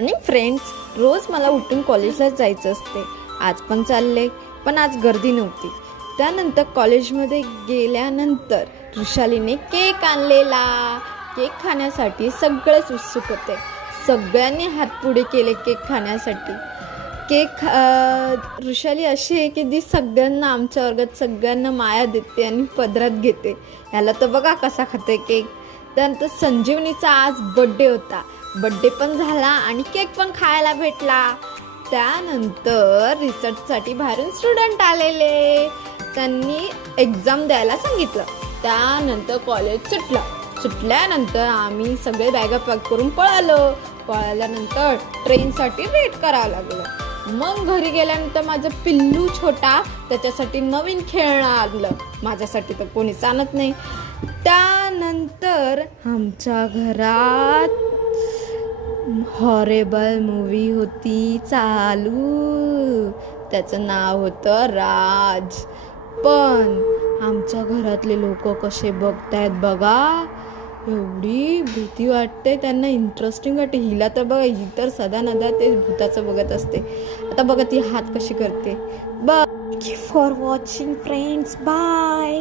आणि फ्रेंड्स, रोज मला उठून कॉलेजला जायचं असते. आज पण चालले, पण आज गर्दी नव्हती. त्यानंतर कॉलेजमध्ये गेल्यानंतर ऋषालीने केक आणलेला. केक खाण्यासाठी सगळेच उत्सुक होते. सगळ्यांनी हात पुढे केले केक खाण्यासाठी. ऋषाली अशी आहे की जी सगळ्यांना, आमच्या वर्गात सगळ्यांना माया देते आणि पदरात घेते. याला तर बघा कसा खाते केक. त्यानंतर संजीवनीचा आज बड्डे होता. बड्डे पण झाला आणि केक पण खायला भेटला. त्यानंतर रिसर्चसाठी बाहेरून स्टुडंट आलेले. त्यांनी एक्झाम द्यायला सांगितलं. त्यानंतर कॉलेज सुटल्यानंतर आम्ही सगळे बॅगा पॅक करून पळाल्यानंतर ट्रेनसाठी वेट करावं लागलं. मग घरी गेल्यानंतर माझं पिल्लू छोटा, त्याच्यासाठी नवीन खेळणं आणलं. माझ्यासाठी तर कोणीच आणत नाही. त्यानंतर आमच्या घरात हॉरेबल मूवी होती चालू. त्याचं नाव होतं राज. पण आमच्या घरातले लोक कसे बघतायत बघा. एवढी भीती वाटते त्यांना. इंटरेस्टिंग वाटते. हिला तर बघा, ही तर सदा नदा ते भूताचं बघत असते. आता बघा ती हात कशी करते. Thank you for watching friends. Bye.